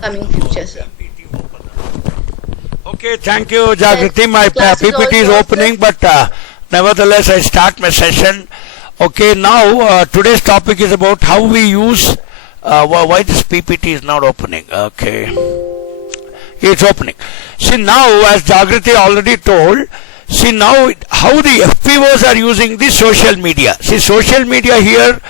coming future, sir. Okay, thank you, Jagriti. My Class is PPT is also opening, but nevertheless, I start my session. Okay, now today's topic is about how we use. Why this PPT is not opening? Okay, it's opening. See now, as Jagriti already told. See now how the FPOs are using the social media. See, social media here,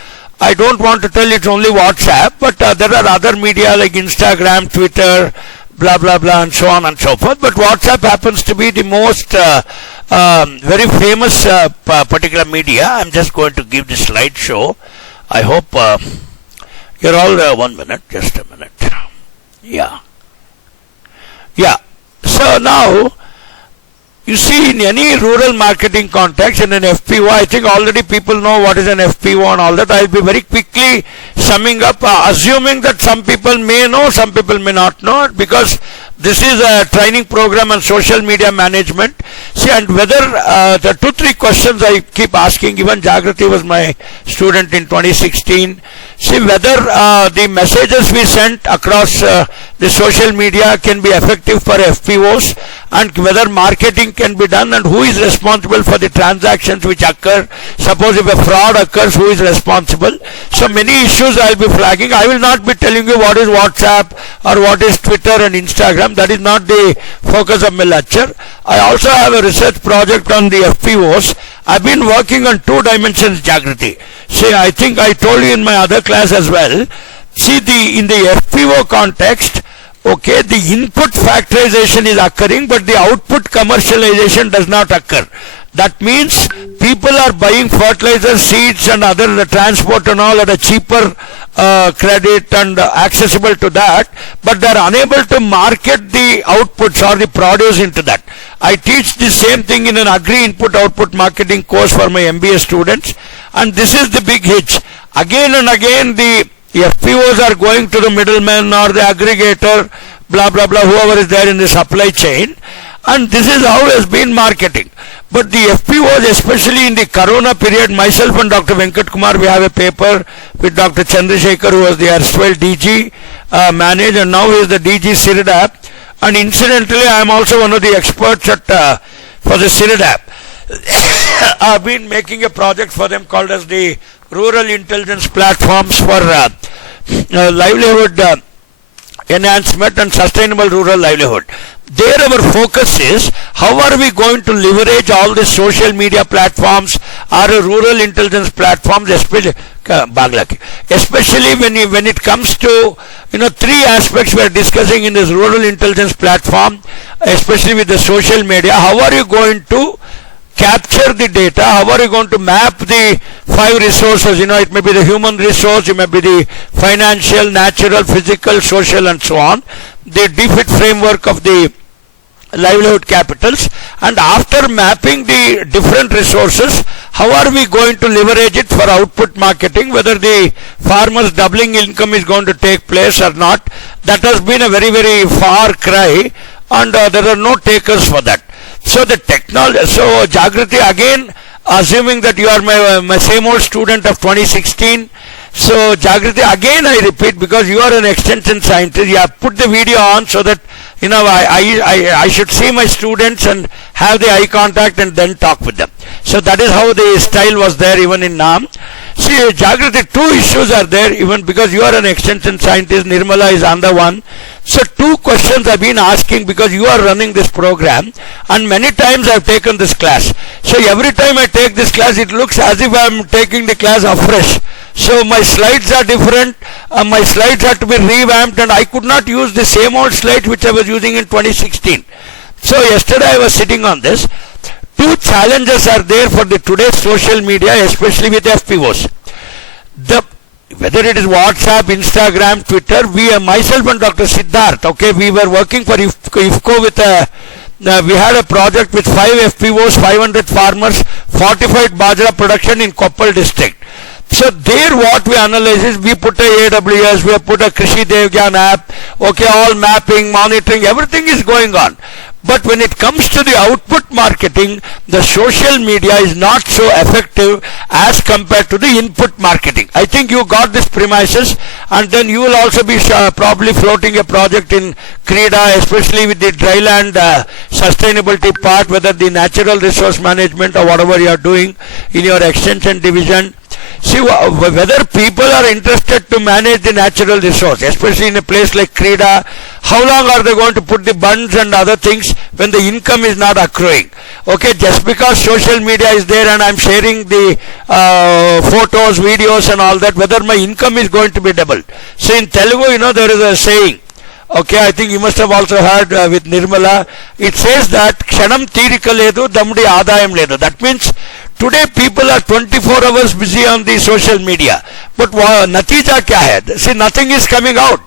I don't want to tell it's only WhatsApp, but there are other media like Instagram, Twitter, blah blah blah, and so on and so forth. But WhatsApp happens to be the most very famous particular media. I'm just going to give the slideshow. I hope you're all 1 minute, just a minute. Yeah. So now, you see, in any rural marketing context, in an FPO, I think already people know what is an FPO and all that. I'll be very quickly summing up, assuming that some people may know, some people may not know, because this is a training program on social media management. See, and whether the 2-3 questions I keep asking, even Jagriti was my student in 2016. See whether the messages we sent across the social media can be effective for FPOs, and whether marketing can be done, and who is responsible for the transactions which occur. Suppose if a fraud occurs, who is responsible? So many issues I will be flagging. I will not be telling you what is WhatsApp or what is Twitter and Instagram. That is not the focus of my lecture. I also have a research project on the FPOs. I've been working on 2 dimensions, Jagriti. See, I think I told you in my other class as well. See, in the FPO context, okay, the input factorization is occurring, but the output commercialization does not occur. That means people are buying fertilizer, seeds and other transport and all at a cheaper credit and accessible to that, but they are unable to market the outputs or the produce into that. I teach the same thing in an agri input output marketing course for my MBA students, and this is the big hitch. Again and again the FPOs are going to the middleman or the aggregator, blah blah blah, whoever is there in the supply chain, and this is how has been marketing. But the FPOs, especially in the Corona period, myself and Dr. Venkat Kumar, we have a paper with Dr. Chandrasekhar, who was the erstwhile DG manager, and now he is the DG CIRDAP. And incidentally, I am also one of the experts for the CIRDAP. I've been making a project for them called as the Rural Intelligence Platforms for Livelihood Enhancement and Sustainable Rural Livelihood. There our focus is how are we going to leverage all the social media platforms or rural intelligence platforms, especially when it comes to 3 aspects we are discussing in this rural intelligence platform, especially with the social media. How are you going to capture the data? How are you going to map the 5 resources? It may be the human resource, it may be the financial, natural, physical, social and so on. The DFID framework of the livelihood capitals, and after mapping the different resources, how are we going to leverage it for output marketing, whether the farmers doubling income is going to take place or not. That has been a very very far cry, and there are no takers for that. So the technology, so Jagriti, again assuming that you are my same old student of 2016, so Jagriti, again I repeat, because you are an extension scientist, you have put the video on so that I should see my students and have the eye contact and then talk with them. So that is how the style was there even in NAM. See, Jagriti, 2 issues are there, even because you are an extension scientist, Nirmala is another one. So 2 questions I've been asking because you are running this program, and many times I've taken this class. So every time I take this class, it looks as if I'm taking the class afresh. So my slides are different, my slides had to be revamped, and I could not use the same old slides which I was using in 2016. So yesterday I was sitting on this. 2 challenges are there for the today's social media, especially with FPOs. Whether it is WhatsApp, Instagram, Twitter, myself and Dr. Siddharth, okay, we were working for IFCO with we had a project with 5 FPOs, 500 farmers, fortified bajra production in Koppal district. So there what we analyze is we put a AWS, we have put a Krishi Devgyan app, okay, all mapping, monitoring, everything is going on. But when it comes to the output marketing, the social media is not so effective as compared to the input marketing. I think you got this premises, and then you will also be probably floating a project in Creda, especially with the dryland sustainability part, whether the natural resource management or whatever you are doing in your extension division. See, whether people are interested to manage the natural resource, especially in a place like Creda, how long are they going to put the bunds and other things when the income is not accruing? Okay, just because social media is there and I'm sharing the photos, videos and all that, whether my income is going to be doubled. So in Telugu, there is a saying, okay, I think you must have also heard with Nirmala, it says that kshanam tirika ledu, damudi adayam ledu. That means today people are 24 hours busy on the social media. But natija kya hai? See, nothing is coming out.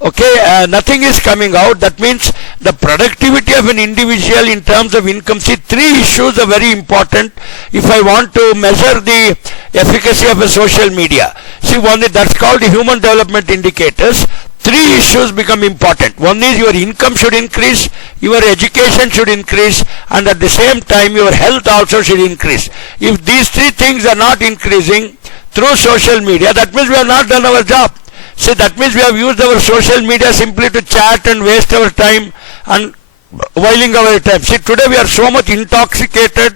Okay, nothing is coming out. That means the productivity of an individual in terms of income. See, three issues are very important if I want to measure the efficacy of a social media. See, one is that's called the human development indicators. Three issues become important. One is your income should increase, your education should increase, and at the same time your health also should increase. If these three things are not increasing through social media, that means we have not done our job. See, that means we have used our social media simply to chat and waste our time and whiling our time. See, today we are so much intoxicated,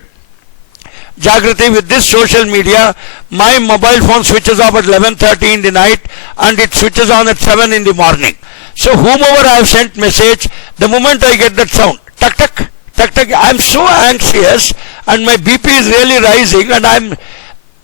Jagrati, with this social media. My mobile phone switches off at 11:30 in the night and it switches on at 7 in the morning. So whomever I have sent message, the moment I get that sound, tuck tuck, tuck tuck, I am so anxious and my BP is really rising and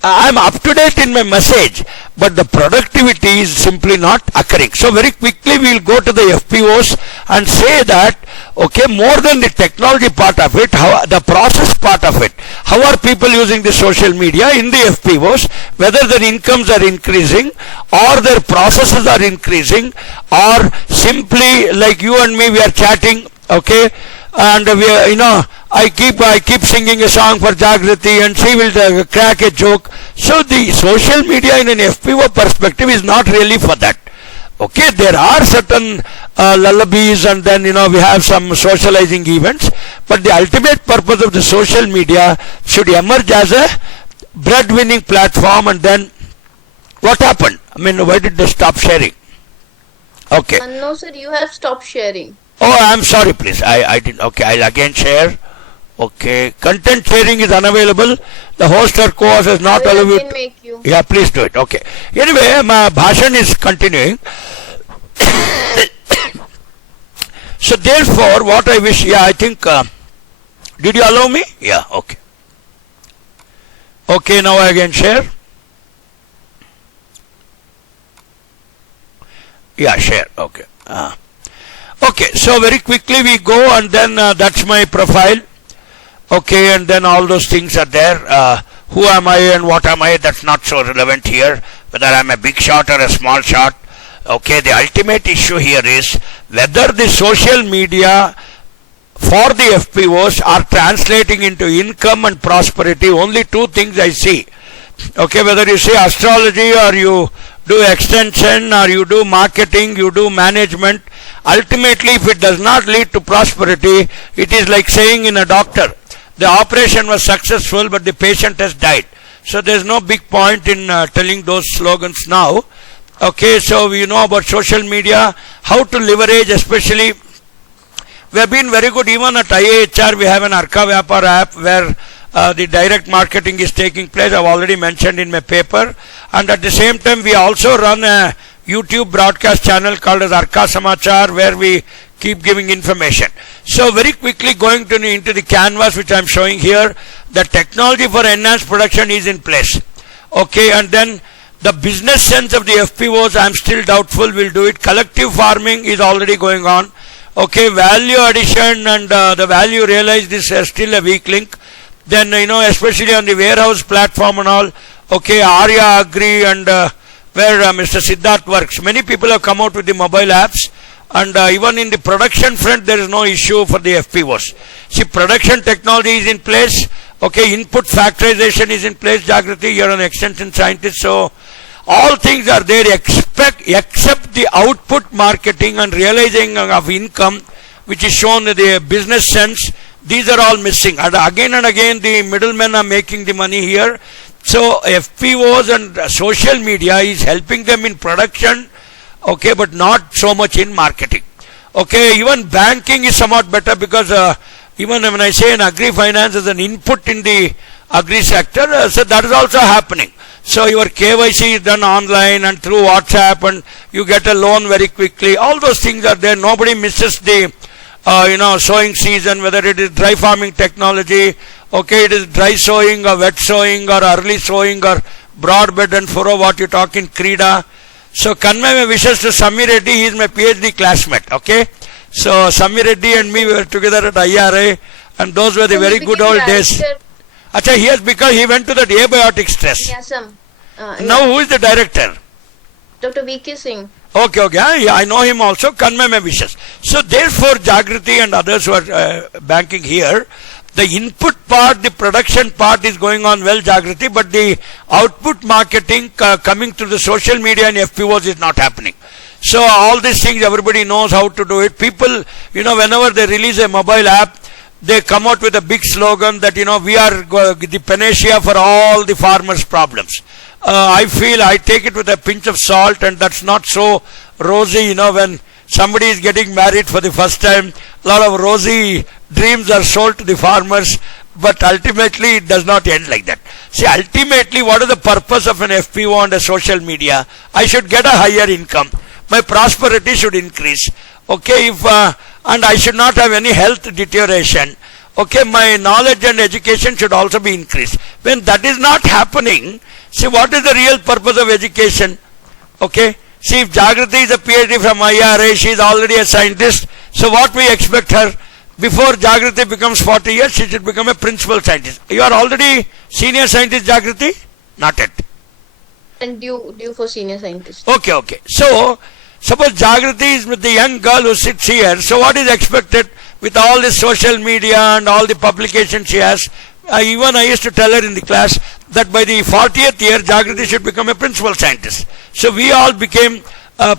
I'm up to date in my message, but the productivity is simply not occurring. So very quickly we will go to the FPOs and say that, okay, more than the technology part of it, how the process part of it, how are people using the social media in the FPOs, whether their incomes are increasing or their processes are increasing, or simply like you and me, we are chatting, okay, and we are, I keep singing a song for Jagrati and she will crack a joke. So the social media in an FPO perspective is not really for that. Okay, there are certain lullabies and then we have some socializing events, but the ultimate purpose of the social media should emerge as a bread-winning platform. And then what happened? I mean, why did they stop sharing? Okay. No, sir, you have stopped sharing. Oh, I'm sorry, please. I didn't. Okay, I'll again share. Okay, content sharing is unavailable. The host or co-host is not allowed. Yeah, please do it. Okay. Anyway, my bhashan is continuing. So therefore, what I wish, I think, did you allow me? Yeah, okay. Okay, now I again share. Yeah, share. Okay. Okay, so very quickly we go and then that's my profile. Okay, and then all those things are there. Who am I and what am I? That's not so relevant here. Whether I'm a big shot or a small shot. Okay, the ultimate issue here is whether the social media for the FPOs are translating into income and prosperity. Only two things I see. Okay, whether you see astrology or you do extension or you do marketing, you do management. Ultimately, if it does not lead to prosperity, it is like saying in a doctor, the operation was successful but the patient has died. So there is no big point in telling those slogans now. Okay, so we know about social media, how to leverage, especially we have been very good even at IAHR. We have an Arka Vyapar app where the direct marketing is taking place. I've already mentioned in my paper. And at the same time, we also run a YouTube broadcast channel called as Arka Samachar, where we keep giving information. So very quickly going into the canvas which I'm showing here, the technology for enhanced production is in place. Okay, and then the business sense of the FPOs, I'm still doubtful we'll do it. Collective farming is already going on. Okay, value addition and the value realized is still a weak link. Then, especially on the warehouse platform and all, okay, Arya Agri and where Mr. Siddharth works. Many people have come out with the mobile apps, and even in the production front, there is no issue for the FPOs. See, production technology is in place. Okay, input factorization is in place. Jagrati, you're an extension scientist, so all things are there except the output marketing and realizing of income. which is shown the business sense. These are all missing, and again the middlemen are making the money here. So FPOs and social media is helping them in production, okay, but not so much in marketing. Okay, even banking is somewhat better because even when I say an agri-finance is an input in the agri sector, so that is also happening. So your KYC is done online and through WhatsApp, and you get a loan very quickly. All those things are there. Nobody misses the sowing season, whether it is dry farming technology, okay, it is dry sowing or wet sowing or early sowing or broadbed and furrow, what you talk in Krida. So convey my wishes to Samir Reddy, he is my PhD classmate, okay. So Samir Reddy and me were together at IRA, and those were the very good old days. Acha, he went to that abiotic stress. Yes, Now who is the director? Dr. V.K. Singh. Okay, yeah, I know him also. Convey my wishes. So therefore, Jagriti and others who are banking here, the input part, the production part is going on well, Jagriti, but the output marketing coming through the social media and FPOs is not happening. So all these things, everybody knows how to do it. People, whenever they release a mobile app, they come out with a big slogan that, we are the panacea for all the farmers' problems. I feel I take it with a pinch of salt, and that's not so rosy, when somebody is getting married for the first time. A lot of rosy dreams are sold to the farmers, but ultimately it does not end like that. See, ultimately, what is the purpose of an FPO and a social media? I should get a higher income. My prosperity should increase. Okay, and I should not have any health deterioration. Okay, my knowledge and education should also be increased. When that is not happening, see, what is the real purpose of education? Okay, see, if Jagriti is a PhD from IRA, she is already a scientist. So what we expect her, before Jagriti becomes 40 years, she should become a principal scientist. You are already senior scientist, Jagriti? Not yet. And due for senior scientist. Okay. So, suppose Jagriti is with the young girl who sits here. So what is expected with all this social media and all the publications she has? Even I used to tell her in the class that by the 40th year, Jagriti should become a principal scientist. So we all became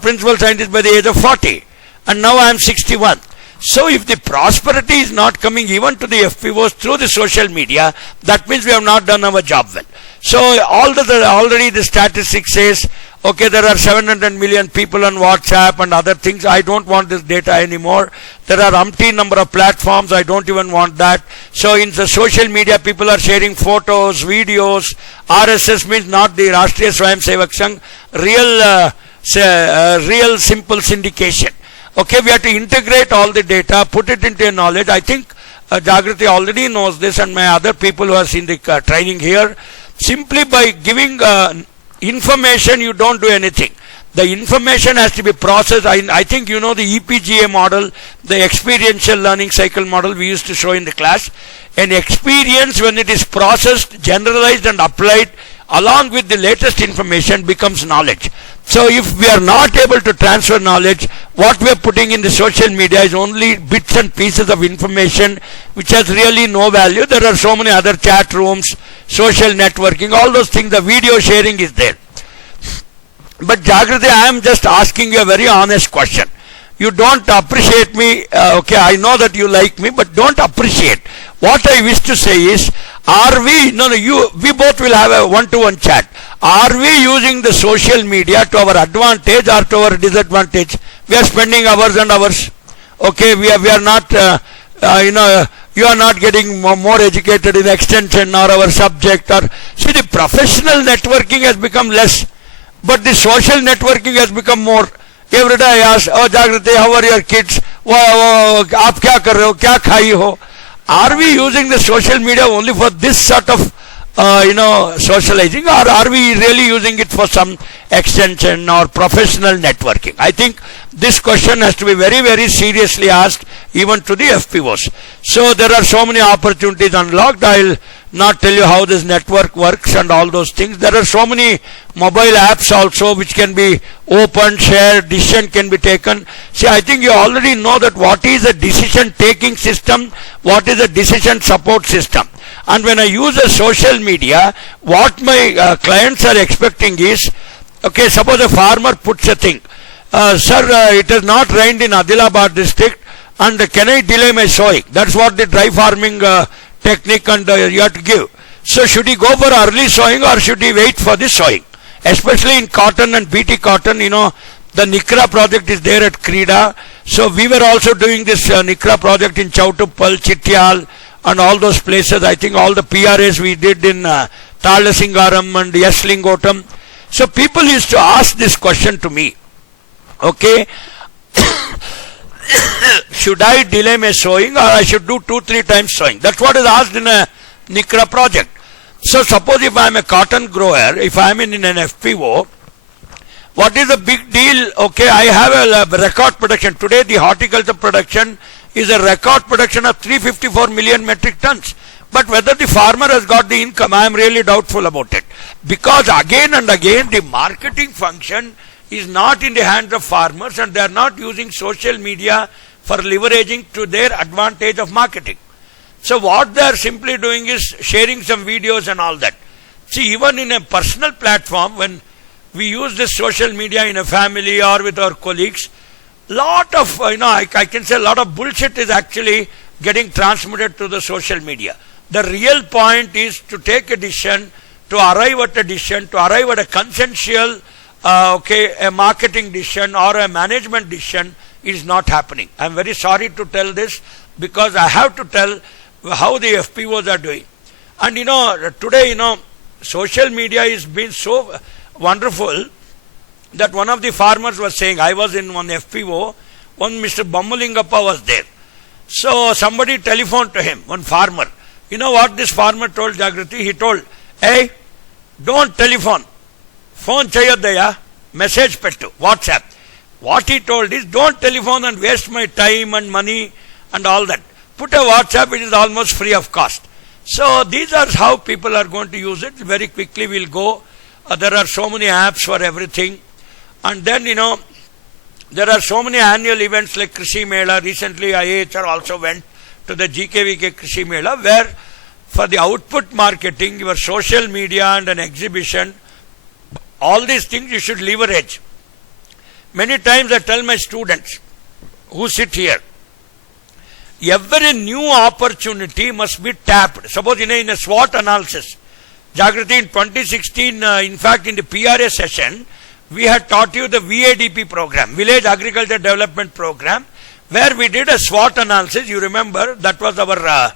principal scientists by the age of 40. And now I am 61. So if the prosperity is not coming even to the FPOs through the social media, that means we have not done our job well. So already the statistics says, okay, there are 700 million people on WhatsApp and other things. I don't want this data anymore. There are umpteen number of platforms. I don't even want that. So in the social media, people are sharing photos, videos. RSS means not the Rashtriya Swayam Sevak Sangh, real simple syndication. Okay, we have to integrate all the data, put it into a knowledge. I think Jagriti already knows this, and my other people who have seen the training here. Simply by giving information, you don't do anything. The information has to be processed. I think you know the EPGA model, the experiential learning cycle model we used to show in the class. An experience, when it is processed, generalized and applied along with the latest information, becomes knowledge. So if we are not able to transfer knowledge, what we are putting in the social media is only bits and pieces of information which has really no value. There are so many other chat rooms, social networking, all those things. The video sharing is there. But Jagriti, I am just asking you a very honest question. You don't appreciate me. Okay, I know that you like me, but don't appreciate. What I wish to say is, we both will have a one-to-one chat. Are we using the social media to our advantage or to our disadvantage? We are spending hours and hours. Okay, we are not, you are not getting more educated in extension or our subject. Or see, the professional networking has become less, but the social networking has become more. Every day I ask, oh Jagriti, how are your kids? Aap kya kar rahe ho? Kya khai ho? Are we using the social media only for this sort of socializing, or are we really using it for some extension or professional networking? I think this question has to be very, very seriously asked even to the FPOs. So there are so many opportunities unlocked. I'll not tell you how this network works and all those things. There are so many mobile apps also which can be opened, shared, decision can be taken. See, I think you already know that what is a decision taking system, what is a decision support system. And when I use a social media, what my clients are expecting is, okay, suppose a farmer puts a thing. Sir, it has not rained in Adilabad district. and can I delay my sowing? That's what the dry farming technique and you have to give. So should he go for early sowing or should he wait for the sowing? Especially in cotton and BT cotton, the Nikra project is there at Krida. So we were also doing this Nikra project in Chautuppal, Chittyal and all those places. I think all the PRAs we did in Talasingaram and Yeslingotam. So people used to ask this question to me. Okay, should I delay my sowing or I should do 2-3 times sowing? That's what is asked in a Nikra project. So suppose if I am a cotton grower, if I am in an FPO, what is the big deal? Okay, I have a record production. Today the horticulture production is a record production of 354 million metric tons. But whether the farmer has got the income, I am really doubtful about it. Because again and again the marketing function is not in the hands of farmers and they are not using social media for leveraging to their advantage of marketing. So what they are simply doing is sharing some videos and all that. See, even in a personal platform, when we use this social media in a family or with our colleagues, lot of, I can say a lot of bullshit is actually getting transmitted to the social media. The real point is to take a decision, to arrive at a decision, to arrive at a consensual, a marketing decision or a management decision is not happening. I am very sorry to tell this because I have to tell how the FPOs are doing. And today, social media is been so wonderful that one of the farmers was saying, I was in one FPO, one Mr. Bammalingappa was there. So somebody telephoned to him, one farmer. You know what this farmer told Jagrati? He told, hey, don't telephone. Phone chayadaya, message pettu, WhatsApp. What he told is, don't telephone and waste my time and money and all that. Put a WhatsApp, it is almost free of cost. So these are how people are going to use it. Very quickly we'll go. There are so many apps for everything. And then, there are so many annual events like Krishi Mela. Recently IAHR also went to the GKVK Krishi Mela, where for the output marketing, your social media and an exhibition, all these things you should leverage. Many times I tell my students who sit here, every new opportunity must be tapped. Suppose in a SWOT analysis, Jagrati in 2016, in fact in the PRA session, we had taught you the VADP program, Village Agriculture Development Program, where we did a SWOT analysis. You remember that was our,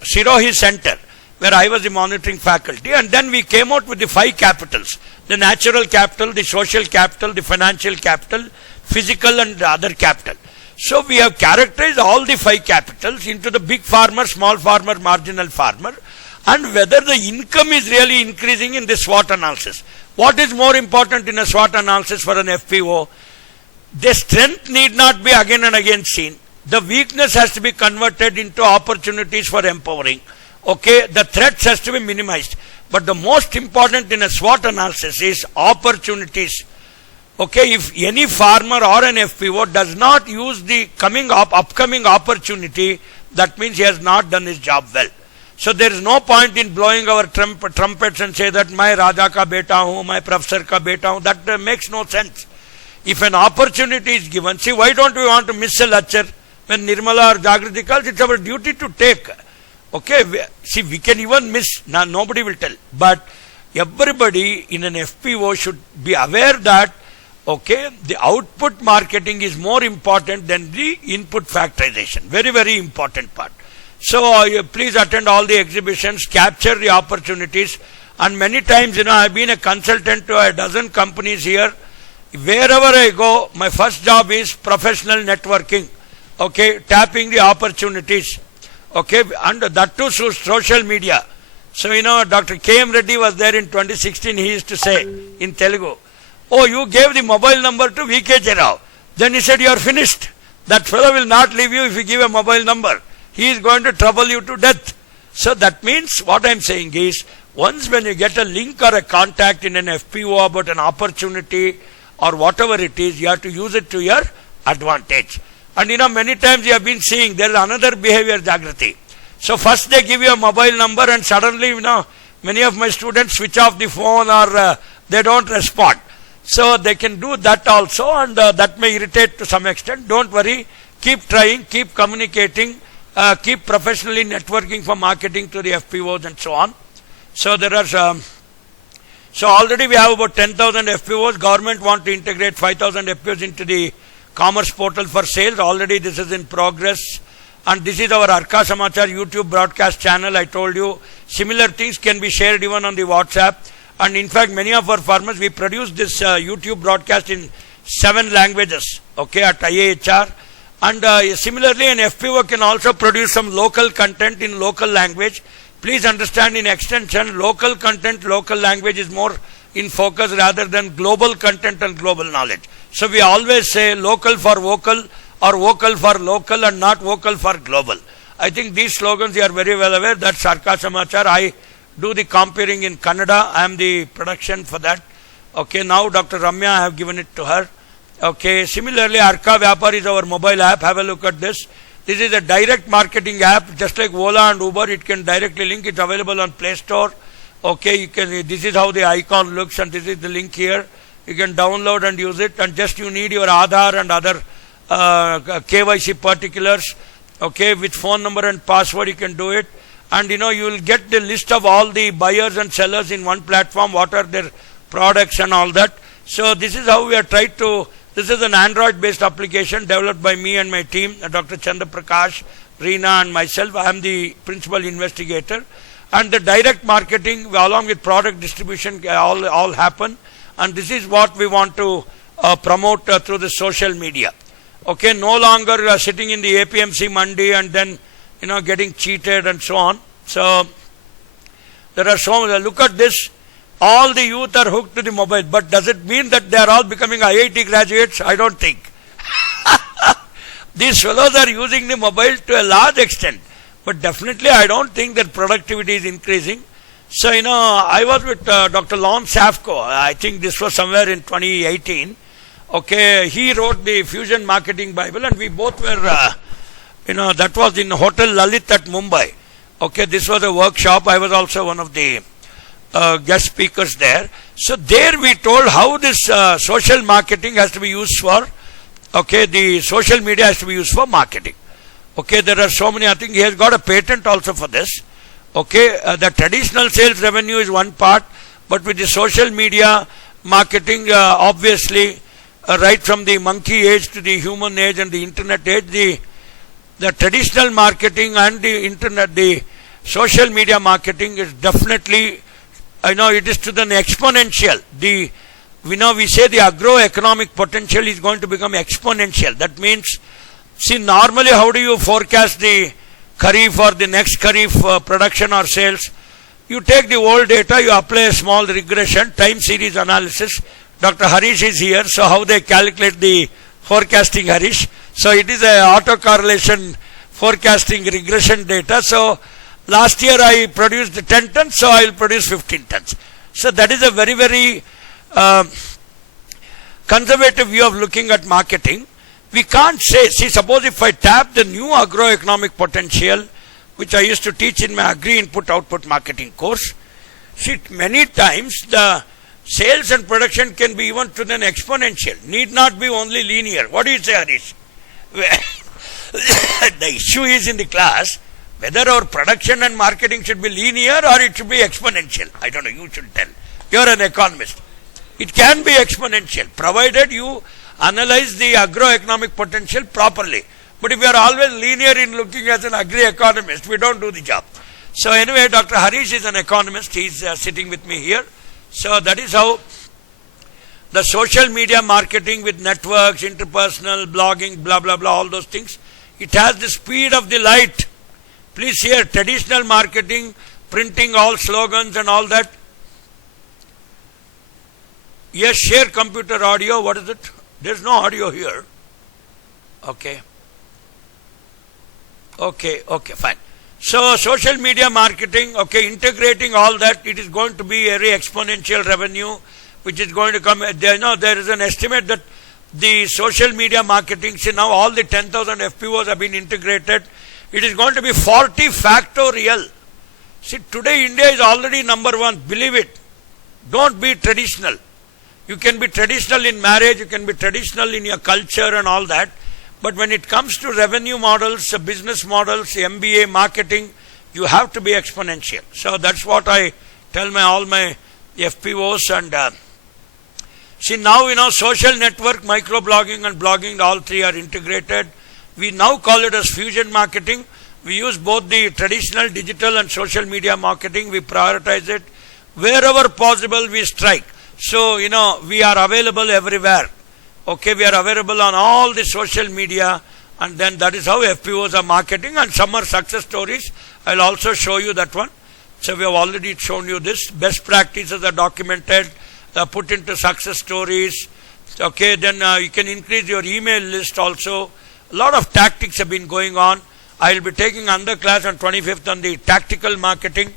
Sirohi Center, where I was the monitoring faculty, and then we came out with the 5 capitals: the natural capital, the social capital, the financial capital, physical and the other capital. So we have characterized all the 5 capitals into the big farmer, small farmer, marginal farmer, and whether the income is really increasing in the SWOT analysis. What is more important in a SWOT analysis for an FPO? The strength need not be again and again seen. The weakness has to be converted into opportunities for empowering. Okay, the threats has to be minimized. But the most important in a SWOT analysis is opportunities. Okay, if any farmer or an FPO does not use the upcoming opportunity, that means he has not done his job well. So there is no point in blowing our trumpets and say that my Raja ka beta hu, my Professor ka beta hu. That makes no sense. If an opportunity is given, see, why don't we want to miss a lecture? When Nirmala or Jagrati calls, it's our duty to take. Okay, see, we can even miss, now nobody will tell. But everybody in an FPO should be aware that, okay, the output marketing is more important than the input factorization. Very, very important part. So please attend all the exhibitions, capture the opportunities. And many times, I've been a consultant to a dozen companies here. Wherever I go, my first job is professional networking. Okay, tapping the opportunities. Okay, and that too through social media. So, Dr. K.M. Reddy was there in 2016. He used to say in Telugu, oh, you gave the mobile number to V.K. Rao. Then he said, you are finished. That fellow will not leave you if you give a mobile number. He is going to trouble you to death. So that means what I am saying is, once when you get a link or a contact in an FPO about an opportunity or whatever it is, you have to use it to your advantage. And many times you have been seeing there is another behavior, Jagrati. So first they give you a mobile number and suddenly, many of my students switch off the phone or they don't respond. So they can do that also, and that may irritate to some extent. Don't worry, keep trying, keep communicating, keep professionally networking for marketing to the FPOs and so on. So there are so already we have about 10,000 FPOs. Government want to integrate 5,000 FPOs into the commerce portal for sales. Already this is in progress. And this is our Arka Samachar YouTube broadcast channel. I told you similar things can be shared even on the WhatsApp. And in fact, many of our farmers, we produce this YouTube broadcast in 7 languages, okay, at IAHR. And similarly, an FPO can also produce some local content in local language. Please understand, in extension, local content, local language is more in focus rather than global content and global knowledge. So we always say local for vocal or vocal for local and not vocal for global. I think these slogans you are very well aware. That's Arka Samachar. I do the comparing in Kannada. I am the production for that. Okay, now Dr. Ramya, I have given it to her. Okay, similarly, Arka Vyapar is our mobile app. Have a look at this. This is a direct marketing app, just like Ola and Uber. It can directly link. It's available on Play Store. Okay, you can. This is how the icon looks, and this is the link here. You can download and use it, and just you need your Aadhaar and other KYC particulars. Okay, with phone number and password, you can do it. And you will get the list of all the buyers and sellers in one platform, what are their products and all that. So this is how we are trying to. This is an Android based application developed by me and my team, Dr. Chandra Prakash, Reena and myself. I am the principal investigator. And the direct marketing along with product distribution all happen. And this is what we want to promote through the social media. Okay, no longer sitting in the APMC Mandi and then getting cheated and so on. So there are so many. Look at this. All the youth are hooked to the mobile, but does it mean that they are all becoming IIT graduates? I don't think. These fellows are using the mobile to a large extent, but definitely I don't think that productivity is increasing. So, I was with Dr. Lon Safco. I think this was somewhere in 2018. Okay, he wrote the Fusion Marketing Bible, and we both were, that was in Hotel Lalit at Mumbai. Okay, this was a workshop. I was also one of the guest speakers there. So there we told how this social marketing has to be used for, okay, the social media has to be used for marketing. Okay, there are so many. I think he has got a patent also for this. Okay, the traditional sales revenue is one part, but with the social media marketing, obviously, right from the monkey age to the human age and the internet age, the traditional marketing and the internet, the social media marketing is definitely, it is to the exponential. We say the agroeconomic potential is going to become exponential. That means, see, normally how do you forecast the Kharif or the next Kharif production or sales? You take the old data, you apply a small regression, time series analysis. Dr. Harish is here, so how they calculate the forecasting, Harish? So it is a autocorrelation forecasting regression data. So last year I produced 10 tons, so I will produce 15 tons. So that is a very, very conservative view of looking at marketing. We can't say, see, suppose if I tap the new agroeconomic potential, which I used to teach in my agri input output marketing course, see, many times the sales and production can be even to an exponential, need not be only linear. What do you say, Harish? The issue is in the class whether our production and marketing should be linear or it should be exponential. I don't know, you should tell. You are an economist. It can be exponential, provided you analyze the agroeconomic potential properly. But if you are always linear in looking as an agri-economist, we don't do the job. So anyway, Dr. Harish is an economist. He is sitting with me here. So that is how the social media marketing with networks, interpersonal, blogging, blah, blah, blah, all those things, it has the speed of the light. Please hear, traditional marketing, printing all slogans and all that. Yes, share computer audio. What is it? There's no audio here. Okay. Okay, fine. So social media marketing, okay, integrating all that, it is going to be a very exponential revenue, which is going to come. There is an estimate that the social media marketing, see now all the 10,000 FPOs have been integrated. It is going to be 40 factorial. See, today India is already number one. Believe it. Don't be traditional. You can be traditional in marriage, you can be traditional in your culture and all that. But when it comes to revenue models, business models, MBA, marketing, you have to be exponential. So that's what I tell all my FPOs. And see, now social network, microblogging and blogging, all three are integrated. We now call it as fusion marketing. We use both the traditional digital and social media marketing. We prioritize it. Wherever possible, we strike. So, we are available everywhere. Okay, we are available on all the social media, and then that is how FPOs are marketing, and some are success stories. I'll also show you that one. So we have already shown you this. Best practices are documented, put into success stories. Okay, then you can increase your email list also. A lot of tactics have been going on. I'll be taking another class on 25th on the tactical marketing.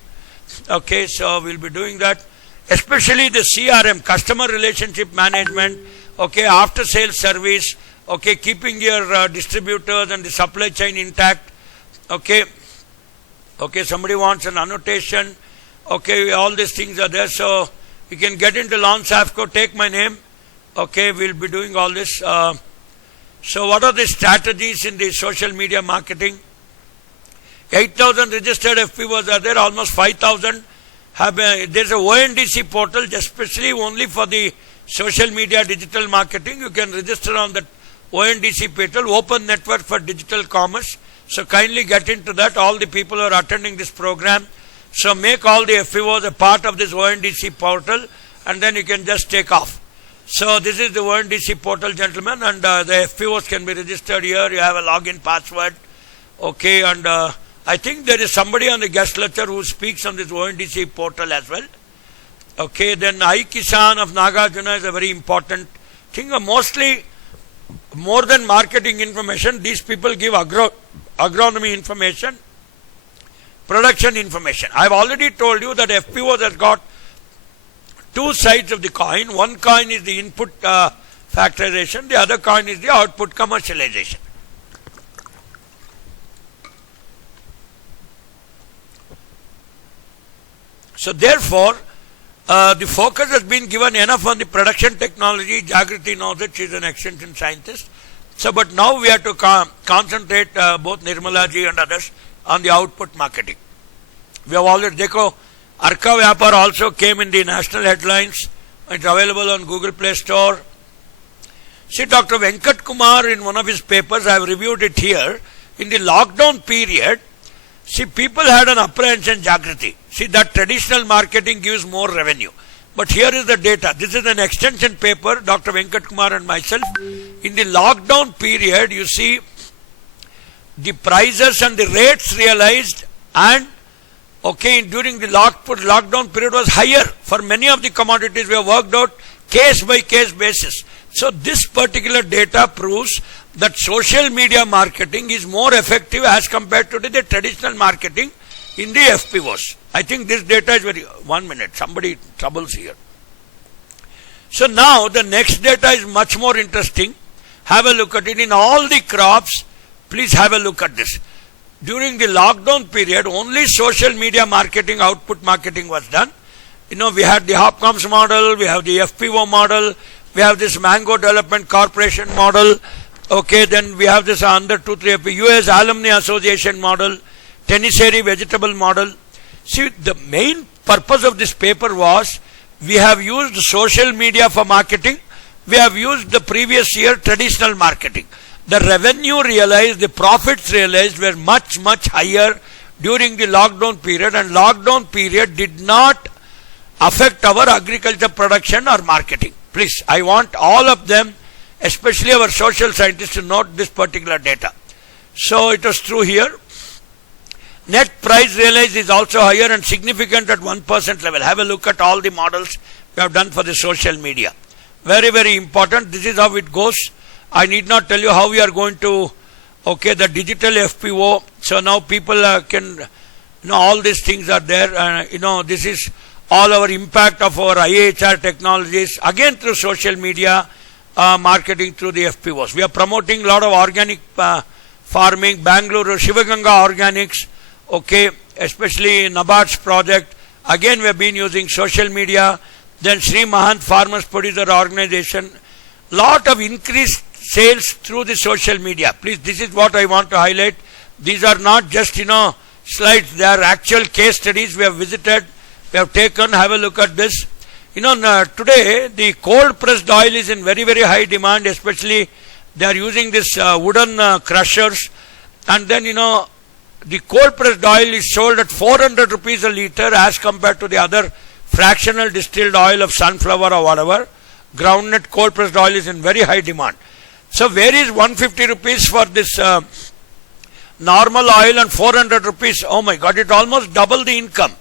Okay, so we'll be doing that. Especially the CRM, customer relationship management, okay, after sales service, okay, keeping your distributors and the supply chain intact, okay, somebody wants an annotation, okay, all these things are there, so you can get into Launch Safco, take my name, okay, we'll be doing all this. So what are the strategies in the social media marketing? 8,000 registered FPOs are there, almost 5,000. There's a ONDC portal, especially only for the social media digital marketing. You can register on that ONDC portal, Open Network for Digital Commerce. So kindly get into that. All the people who are attending this program. So make all the FPOs a part of this ONDC portal, and then you can just take off. So this is the ONDC portal, gentlemen, and the FPOs can be registered here. You have a login password. Okay, and I think there is somebody on the guest lecture who speaks on this ONDC portal as well. Okay, then iKisan of Nagarjuna is a very important thing. Mostly, more than marketing information, these people give agronomy information, production information. I have already told you that FPOs has got two sides of the coin. One coin is the input factorization, the other coin is the output commercialization. So therefore, the focus has been given enough on the production technology. Jagriti knows that she is an extension scientist. So, but now we have to concentrate, both Nirmalaji and others, on the output marketing. We have already, Dekho, Arka Vyapar also came in the national headlines. It's available on Google Play Store. See, Dr. Venkat Kumar, in one of his papers, I have reviewed it here, in the lockdown period, see, people had an apprehension, Jagriti. See, that traditional marketing gives more revenue. But here is the data. This is an extension paper, Dr. Venkat Kumar and myself. In the lockdown period, you see, the prices and the rates realized, and, okay, during the lockdown period was higher. For many of the commodities, we have worked out case by case basis. So this particular data proves that social media marketing is more effective as compared to the traditional marketing in the FPOs. I think this data is very... 1 minute, somebody troubles here. So now the next data is much more interesting. Have a look at it. In all the crops, please have a look at this. During the lockdown period, only social media marketing, output marketing was done. We had the Hopcoms model, we have the FPO model, we have this Mango Development Corporation model. Okay, then we have this under 2-3 US Alumni Association model, Tennissery vegetable model. See, the main purpose of this paper was, we have used social media for marketing, we have used the previous year traditional marketing. The revenue realized, the profits realized were much, much higher during the lockdown period, and lockdown period did not affect our agriculture production or marketing. Please, I want all of them, especially our social scientists, to note this particular data. So it was true here. Net price realized is also higher and significant at 1% level. Have a look at all the models we have done for the social media. Very, very important. This is how it goes. I need not tell you how we are going to, okay, the digital FPO. So now people can, all these things are there. This is all our impact of our IHR technologies, again through social media, marketing through the FPOs. We are promoting a lot of organic farming, Bangalore, Shivaganga Organics, okay, especially NABARD's project. Again, we have been using social media. then Sri Mahant Farmers Producer Organization, lot of increased sales through the social media. Please, this is what I want to highlight. These are not just, slides. They are actual case studies we have visited, we have taken. Have a look at this. Today the cold pressed oil is in very, very high demand, especially they are using this wooden crushers, and then, the cold pressed oil is sold at 400 rupees a litre as compared to the other fractional distilled oil of sunflower or whatever. Groundnut cold pressed oil is in very high demand. So where is 150 rupees for this normal oil and 400 rupees? Oh my God, it almost double the income.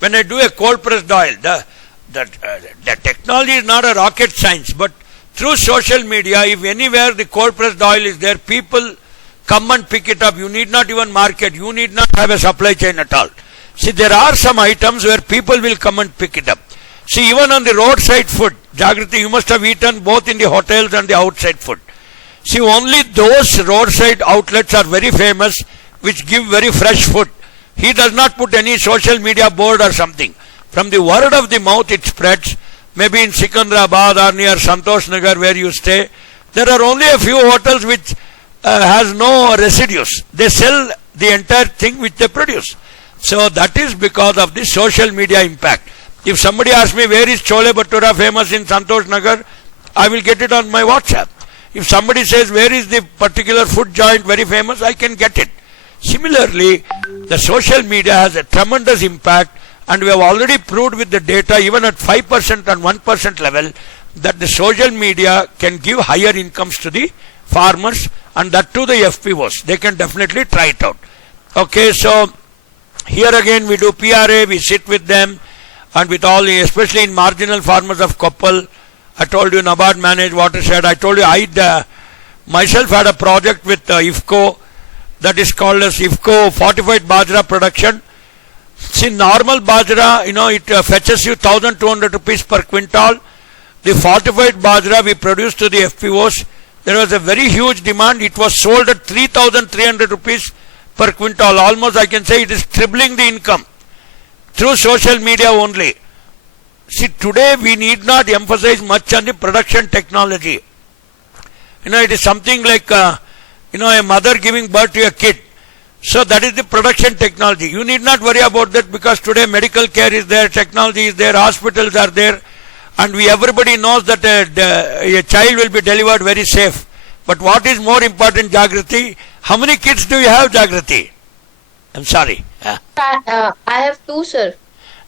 When I do a cold pressed oil, the technology is not a rocket science, but through social media, if anywhere the cold pressed oil is there, people come and pick it up. You need not even market. You need not have a supply chain at all. See, there are some items where people will come and pick it up. See, even on the roadside food, Jagrati, you must have eaten both in the hotels and the outside food. See, only those roadside outlets are very famous, which give very fresh food. He does not put any social media board or something. From the word of the mouth it spreads. Maybe in Sikandrabad or near Santosh Nagar where you stay, there are only a few hotels which has no residues. They sell the entire thing which they produce. So that is because of the social media impact. If somebody asks me where is Chole Bhatura famous in Santosh Nagar, I will get it on my WhatsApp. If somebody says where is the particular food joint very famous, I can get it. Similarly, the social media has a tremendous impact, and we have already proved with the data, even at 5% and 1% level, that the social media can give higher incomes to the farmers, and that to the FPOs. They can definitely try it out. Okay, so here again we do PRA, we sit with them, and with all, especially in marginal farmers of Koppal. I told you NABARD managed watershed. I told you I myself had a project with IFFCO, that is called as IFFCO fortified bajra production. See, normal bajra, it fetches you 1,200 rupees per quintal. The fortified bajra we produced to the FPOs, there was a very huge demand. It was sold at 3,300 rupees per quintal. Almost I can say it is tripling the income through social media only. See, today we need not emphasize much on the production technology. It is something like, a mother giving birth to a kid. So that is the production technology. You need not worry about that, because today medical care is there, technology is there, hospitals are there, and everybody knows that a child will be delivered very safe. But what is more important, Jagrati? How many kids do you have, Jagrati? I'm sorry. I have two, sir.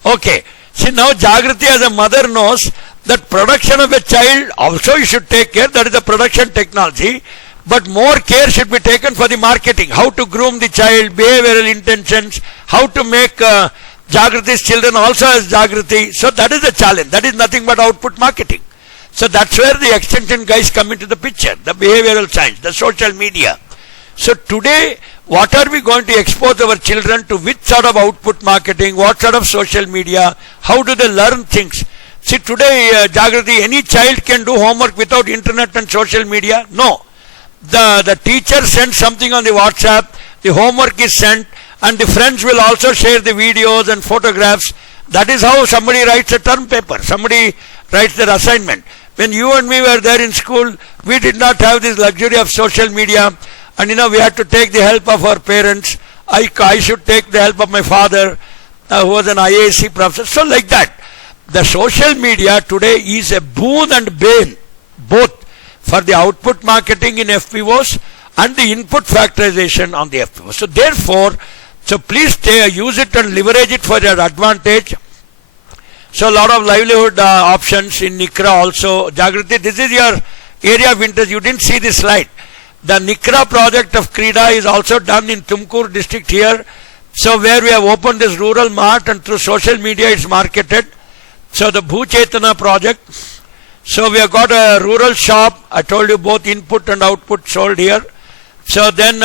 Okay. See, now Jagrati as a mother knows that production of a child also you should take care. That is the production technology. But more care should be taken for the marketing. How to groom the child, behavioral intentions, how to make Jagrati's children also as Jagrati. So that is the challenge. That is nothing but output marketing. So that's where the extension guys come into the picture. The behavioral science, the social media. So today, what are we going to expose our children to? Which sort of output marketing? What sort of social media? How do they learn things? See, today, Jagrati, any child can do homework without internet and social media? No. The teacher sends something on the WhatsApp, the homework is sent, and the friends will also share the videos and photographs. That is how somebody writes a term paper. Somebody writes their assignment. When you and me were there in school, we did not have this luxury of social media. And we had to take the help of our parents. I should take the help of my father, who was an IAC professor. So like that, the social media today is a boon and bane, both for the output marketing in FPOs and the input factorization on the FPOs. So therefore, please use it and leverage it for your advantage. So a lot of livelihood options in NICRA also. Jagrati, this is your area of interest. You didn't see this slide. The NICRA project of Krida is also done in Tumkur district here. So where we have opened this rural mart, and through social media it's marketed. So the Bhuchetana project. So we have got a rural shop. I told you both input and output sold here. So then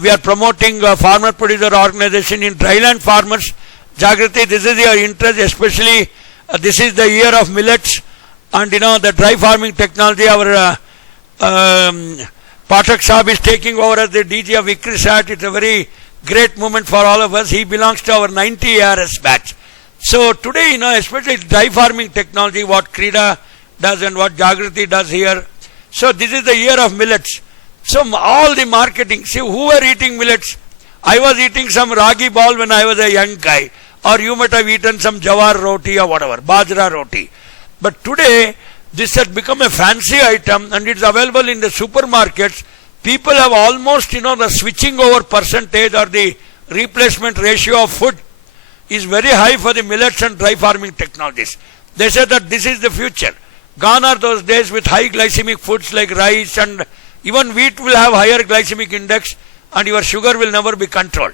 we are promoting a farmer producer organization in dryland farmers. Jagrati, this is your interest, especially this is the year of millets, and the dry farming technology. Our Pathak Saab is taking over as the DG of ICRISAT. It's a very great moment for all of us. He belongs to our 90 ARS batch. So today, especially dry farming technology, what Krida does and what Jagrati does here. So this is the year of millets. So all the marketing, see who were eating millets? I was eating some ragi ball when I was a young guy, or you might have eaten some jawar roti or whatever, bajra roti. But today, this has become a fancy item and it's available in the supermarkets. People have almost, the switching over percentage or the replacement ratio of food is very high for the millets and dry farming technologies. They say that this is the future. Gone are those days with high glycemic foods like rice, and even wheat will have higher glycemic index and your sugar will never be controlled.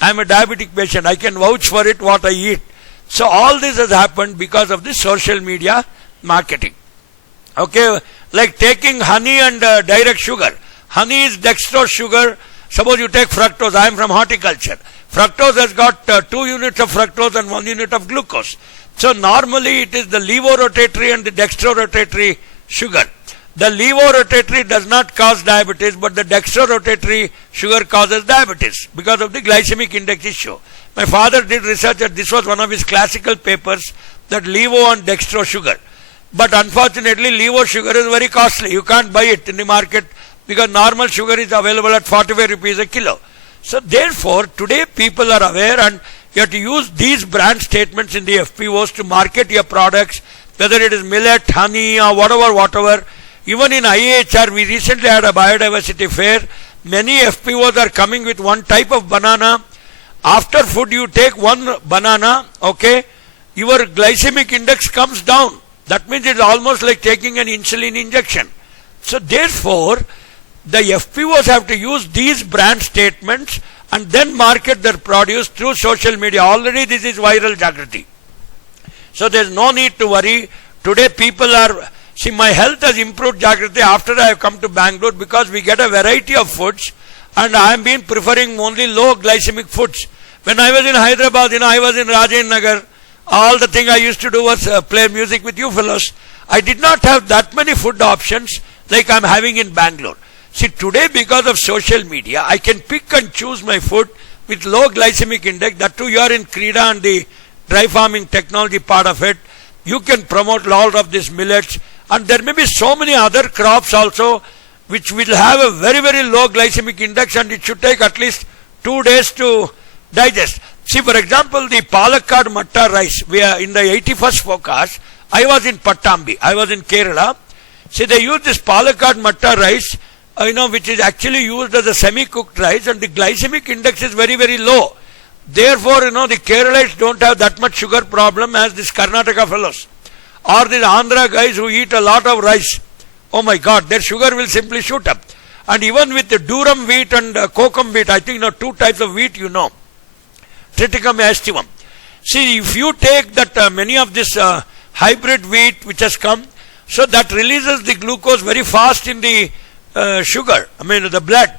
I am a diabetic patient. I can vouch for it what I eat. So all this has happened because of the social media marketing. Okay, like taking honey and direct sugar. Honey is dextrose sugar. Suppose you take fructose. I am from horticulture. Fructose has got 2 units of fructose and 1 unit of glucose. So normally it is the levorotatory and the dextrorotatory sugar. The levorotatory does not cause diabetes, but the dextrorotatory sugar causes diabetes because of the glycemic index issue. My father did research and this was one of his classical papers, that levo and dextro sugar. But unfortunately, levo sugar is very costly. You can't buy it in the market because normal sugar is available at 45 rupees a kilo. So therefore, today people are aware and you have to use these brand statements in the FPOs to market your products, whether it is millet, honey or whatever. Even in IAHR, we recently had a biodiversity fair. Many FPOs are coming with one type of banana. After food, you take one banana, okay, your glycemic index comes down. That means it's almost like taking an insulin injection. So therefore, the FPOs have to use these brand statements and then market their produce through social media. Already this is viral, Jagrati. So there's no need to worry. Today people are, see, my health has improved, Jagrati, after I have come to Bangalore, because we get a variety of foods and I have been preferring only low glycemic foods. When I was in Hyderabad, I was in Rajan Nagar. All the thing I used to do was play music with you fellows. I did not have that many food options like I'm having in Bangalore. See, today because of social media, I can pick and choose my food with low glycemic index. That too, you are in Krida and the dry farming technology part of it. You can promote a lot of these millets. And there may be so many other crops also which will have a very, very low glycemic index and it should take at least 2 days to digest. See, for example, the Palakkad Matta rice, we are in the 81st forecast, I was in Pattambi, I was in Kerala. See, they use this Palakkad Matta rice, which is actually used as a semi-cooked rice, and the glycemic index is very, very low. Therefore, the Keralites don't have that much sugar problem as this Karnataka fellows. Or these Andhra guys who eat a lot of rice. Oh my God, their sugar will simply shoot up. And even with the durum wheat and kokum wheat, I think 2 types of wheat Triticum aestivum. See, if you take that many of this hybrid wheat which has come, so that releases the glucose very fast in the sugar, the blood.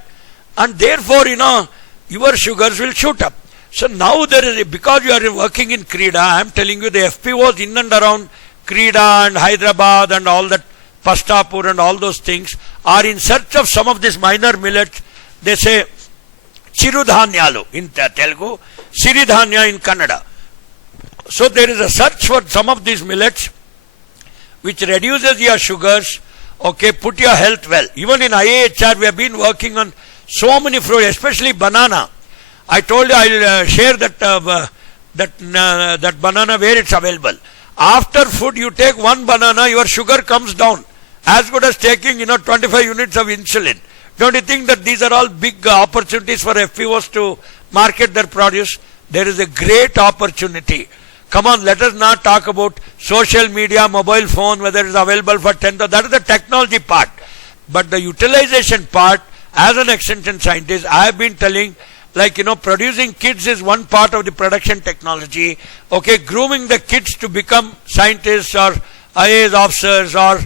And therefore, your sugars will shoot up. So now there is, because you are working in Krida, I am telling you the FPOs in and around Krida and Hyderabad and all that, Pastapur and all those things are in search of some of these minor millets. They say Chirudhanyalu in Telugu, Siridhanya in Kannada. So there is a search for some of these millets which reduces your sugars, okay, put your health well. Even in IAHR we have been working on so many fruits, especially banana. I told you I'll share that banana where it's available. After food you take one banana, your sugar comes down. As good as taking 25 units of insulin. Don't you think that these are all big opportunities for FPOs to market their produce? There is a great opportunity. Come on, let us not talk about social media, mobile phone, whether it is available for 10,000. That is the technology part. But the utilization part, as an extension scientist, I have been telling, producing kids is one part of the production technology. Okay, grooming the kids to become scientists or IAS officers or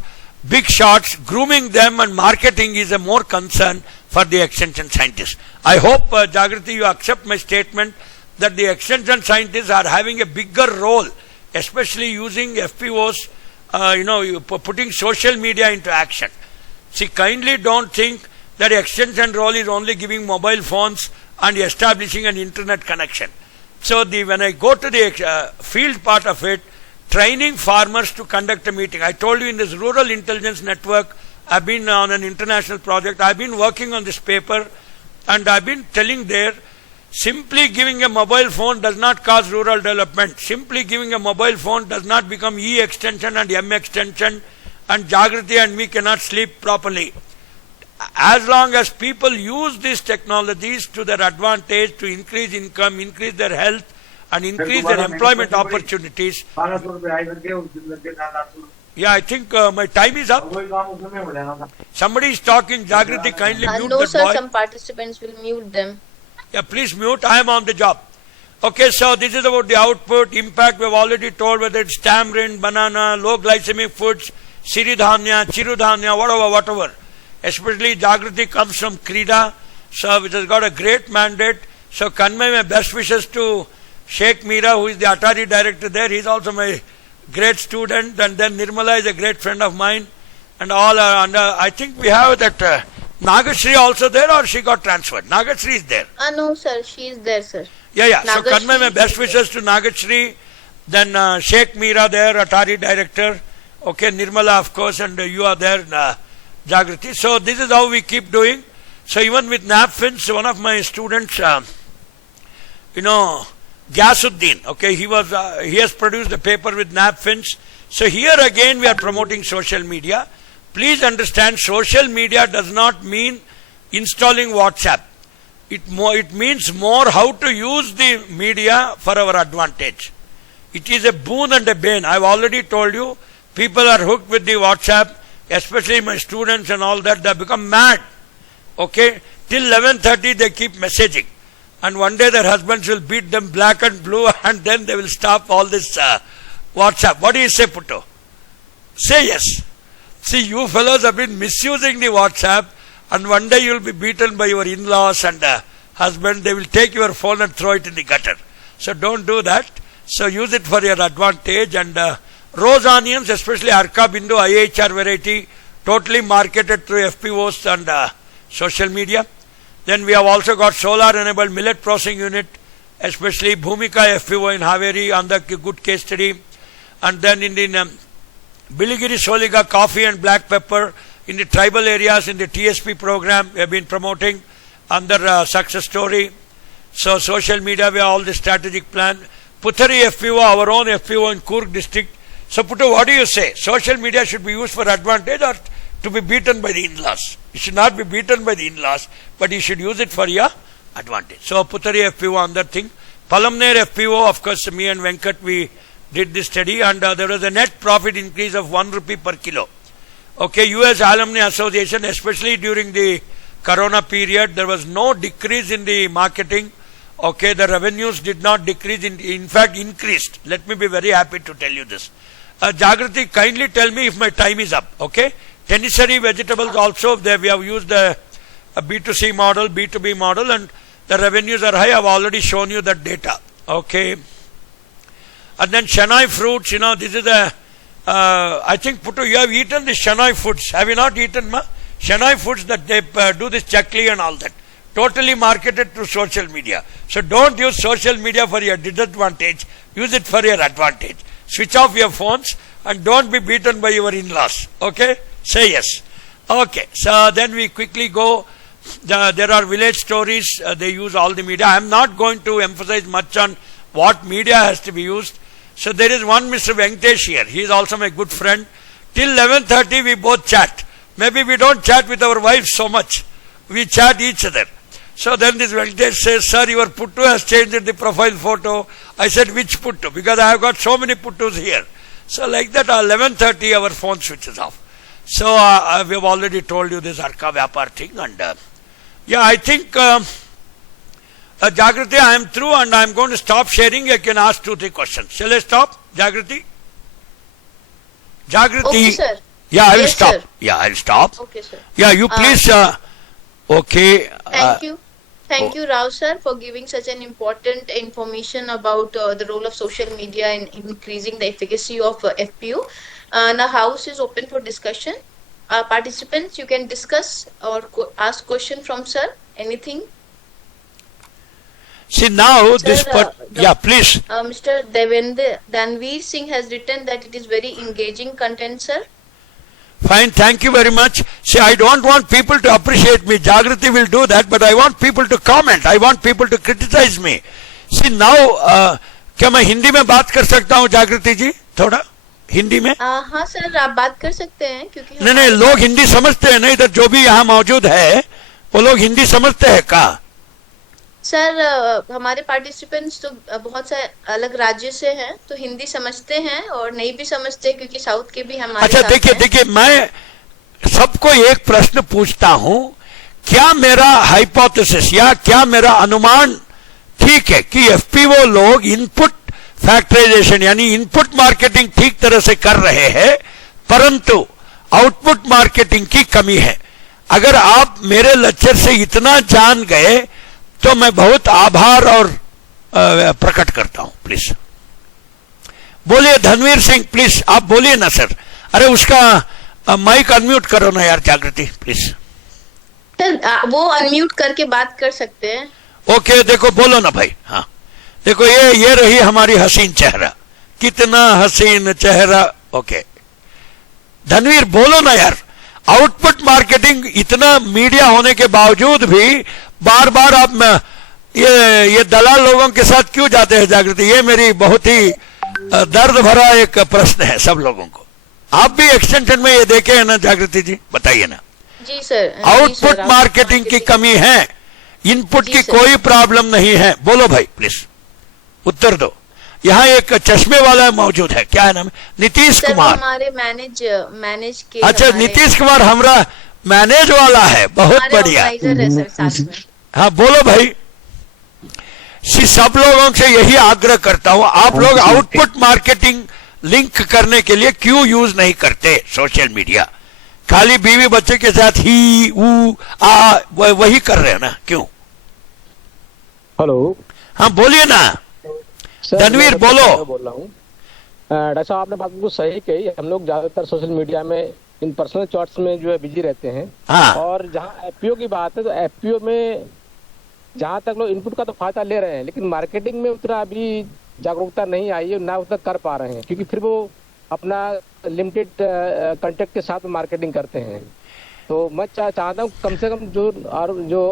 big shots, grooming them and marketing is a more concern for the extension scientists. I hope, Jagrati, you accept my statement that the extension scientists are having a bigger role, especially using FPOs, putting social media into action. See, kindly don't think that extension role is only giving mobile phones and establishing an internet connection. So when I go to the field part of it, training farmers to conduct a meeting. I told you in this rural intelligence network, I've been on an international project. I've been working on this paper, and I've been telling there, simply giving a mobile phone does not cause rural development. Simply giving a mobile phone does not become E extension and M extension, and Jagrati and me cannot sleep properly. As long as people use these technologies to their advantage to increase income, increase their health, and increase their employment opportunities. Yeah, I think my time is up. Somebody is talking. Jagrati, kindly mute no, that sir, boy. some participants will mute them. Yeah, please mute. I am on the job. Okay, so this is about the output, impact. We have already told whether it's tamarind, banana, low glycemic foods, siridhanya, chirudhanya, whatever. Especially Jagrati comes from Krida, so which has got a great mandate. So convey my best wishes to Sheikh Meera, who is the Atari director there. He is also my great student, and then Nirmala is a great friend of mine, and all are under. I think we have that Nagashri also there, or she got transferred. Nagashri is there. No, sir, she is there, sir. Yeah. So Nagashri convey my best wishes to Nagashri, then Sheikh Meera there, Atari director. Okay, Nirmala of course, and you are there, Jagrati. So this is how we keep doing. So even with napkins, one of my students, Gyasuddin, okay, he has produced a paper with napkins. So here again we are promoting social media. Please understand, social media does not mean installing WhatsApp. It means more how to use the media for our advantage. It is a boon and a bane. I've already told you, people are hooked with the WhatsApp, especially my students and all that. They have become mad. Okay, till 11:30 they keep messaging, and one day their husbands will beat them black and blue, and then they will stop all this WhatsApp. What do you say, Putto? Say yes. See, you fellows have been misusing the WhatsApp, and one day you will be beaten by your in-laws and husband. They will take your phone and throw it in the gutter. So don't do that. So use it for your advantage. And rose onions, especially Arka Bindu IHR variety, totally marketed through FPOs and social media. Then we have also got solar-enabled millet processing unit, especially Bhumika FPO in Haveri, on the good case study. And then in the Biligiri Soliga coffee and black pepper in the tribal areas in the TSP program we have been promoting under success story. So social media, we have all the strategic plan. Puthari FPO, our own FPO in Coorg district. So Puttu, what do you say? Social media should be used for advantage or to be beaten by the in-laws? You should not be beaten by the in-laws, but you should use it for your advantage. So Puthari FPO on that thing. Palamner FPO, of course, me and Venkat, we did this study, and there was a net profit increase of 1 rupee per kilo. Okay, US Alumni Association, especially during the Corona period, there was no decrease in the marketing. Okay, the revenues did not decrease, in fact increased. Let me be very happy to tell you this. Jagrati, kindly tell me if my time is up. Okay, Tennissery vegetables also, we have used a B2C model, B2B model, and the revenues are high. I have already shown you that data. Okay. And then Chennai fruits, this is I think Puttu, you have eaten the Chennai foods. Have you not eaten, ma? Chennai foods that they do this chakli and all that. Totally marketed through social media. So don't use social media for your disadvantage. Use it for your advantage. Switch off your phones and don't be beaten by your in-laws. Okay? Say yes. Okay. So then we quickly go. There are village stories. They use all the media. I am not going to emphasize much on what media has to be used. So there is one Mr. Venkatesh here. He is also my good friend. Till 11:30 we both chat. Maybe we don't chat with our wives so much. We chat each other. So then this Venkatesh says, sir, your Puttu has changed the profile photo. I said, which Puttu? Because I have got so many Puttus here. So like that, 11:30 our phone switches off. So we have already told you this Arka Vyapar thing. And I think Jagrati, I am through and I am going to stop sharing. I can ask 2-3 questions. Shall I stop, Jagrati? Jagrati. Okay, sir. Yeah, I will Yes, stop. sir. Yeah, I will stop. Okay, sir. Yeah, you please. Okay. Thank you. Thank you, Rao sir, for giving such an important information about the role of social media in increasing the efficacy of FPO. Now, house is open for discussion. Participants, you can discuss or ask question from sir. Anything? See now this Sir, yeah, please. Mr. Devendra Danveer Singh has written that it is very engaging content, sir. Fine, thank you very much. See, I don't want people to appreciate me. Jagrati will do that, but I want people to comment. I want people to criticize me. See now, क्या मैं हिंदी में बात कर सकता हूँ जागृति जी थोड़ा हिंदी में? हाँ सर, आप बात कर सकते हैं क्योंकि नहीं नहीं, लोग हिंदी समझते हैं ना, इधर जो भी यहाँ मौजूद है वो लोग हिंदी समझते हैं का? सर हमारे पार्टिसिपेंट्स तो बहुत से अलग राज्य से हैं, तो हिंदी समझते हैं और नहीं भी समझते क्योंकि साउथ के भी हमारे अच्छा साथ देखिए हैं। देखिए, मैं सबको एक प्रश्न पूछता हूं, क्या मेरा हाइपोथेसिस या क्या मेरा अनुमान ठीक है कि एफपीओ लोग इनपुट फैक्टराइजेशन यानी इनपुट मार्केटिंग ठीक तरह से कर रहे हैं, परंतु आउटपुट मार्केटिंग की कमी है? अगर आप मेरे लेक्चर से इतना जान गए तो मैं बहुत आभार और प्रकट करता हूं। प्लीज बोलिए धनवीर सिंह, प्लीज आप बोलिए ना सर। अरे उसका माइक अनम्यूट करो ना यार जागृति, प्लीज। सर वो अनम्यूट करके बात कर सकते हैं। ओके, देखो बोलो ना भाई। हाँ देखो, ये रही हमारी हसीन चेहरा, कितना हसीन चेहरा। ओके धनवीर बोलो ना यार। आउटपुट मार्केटिंग इतना मीडिया होने के बावजूद भी बार बार आप ये दलाल लोगों के साथ क्यों जाते हैं जागृति? ये मेरी बहुत ही दर्द भरा एक प्रश्न है सब लोगों को। आप भी एक्सटेंशन में ये देखे हैं ना जागृति जी, बताइए ना। जी सर। आउटपुट मार्केटिंग की कमी है, इनपुट की कोई प्रॉब्लम नहीं है। बोलो भाई प्लीज उत्तर दो। यहाँ एक चश्मे वाला मौजूद है, क्या है नाम? नीतीश कुमार। हमारे मैनेज के। अच्छा नीतीश कुमार हमारा मैनेज वाला है, बहुत बढ़िया। हाँ बोलो भाई। सब लोगों से यही आग्रह करता हूं, आप लोग आउटपुट मार्केटिंग लिंक करने के लिए क्यों यूज नहीं करते सोशल मीडिया? खाली बीवी बच्चे के साथ ही वही कर रहे हैं ना, क्यों? हेलो, हाँ बोलिए ना धनवीर, बोलो। बोल रहा हूँ डॉक्टर साहब, आपने बात बिल्कुल सही कही। हम लोग ज्यादातर सोशल मीडिया में इन पर्सनल चैट्स में जो है बिजी रहते हैं। हाँ। और जहाँ एफपीओ की बात है तो एफपीओ में जहाँ तक लोग इनपुट का तो फायदा ले रहे हैं, लेकिन मार्केटिंग में उतना अभी जागरूकता नहीं आई है, ना उतना कर पा रहे हैं, क्योंकि फिर वो अपना लिमिटेड कंटेक्ट के साथ मार्केटिंग करते हैं। तो मैं चाहता हूँ कम से कम जो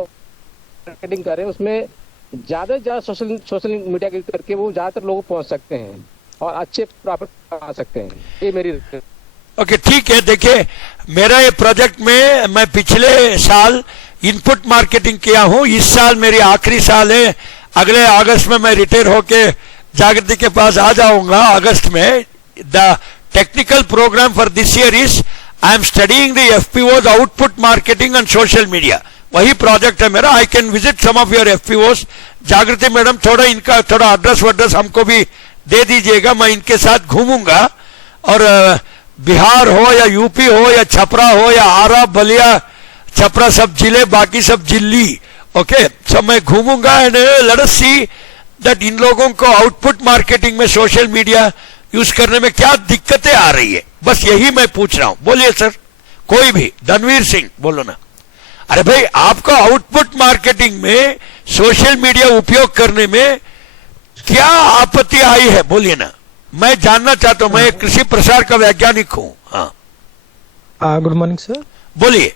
मार्केटिंग कर रहे हैं उसमें ज्यादा से ज्यादा सोशल मीडिया करके वो ज्यादातर लोगों को पहुंच सकते हैं और अच्छे प्रॉफिट पा सकते हैं। ये मेरी ओके ठीक है। देखिए मेरा ये प्रोजेक्ट में मैं पिछले साल इनपुट मार्केटिंग किया हूं, इस साल मेरी आखिरी साल है। अगले अगस्त में मैं रिटायर होके जागृति के पास आ जाऊंगा अगस्त में। The technical program for this year is I am studying the FPOs output marketing and social media, वही प्रोजेक्ट है मेरा। I can visit some of your FPOs. Jagriti madam थोड़ा इनका थोड़ा एड्रेस हमको भी दे दीजिएगा, मैं इनके साथ घूमूंगा। और बिहार हो या यूपी हो या छपरा हो या आरा बलिया छपरा सब जिले, बाकी सब जिली, ओके सब मैं घूमूंगा and let us see that in लोगों को आउटपुट मार्केटिंग में सोशल मीडिया यूज करने में क्या दिक्कतें आ रही है, बस यही मैं पूछ रहा हूं। बोलिए सर, कोई भी। धनवीर सिंह बोलो ना। अरे भाई आपको आउटपुट मार्केटिंग में सोशल मीडिया उपयोग करने में क्या आपत्ति आई है, बोलिए ना। मैं जानना चाहता हूं, मैं एक कृषि प्रसार का वैज्ञानिक हूं। हाँ गुड मॉर्निंग सर। बोलिए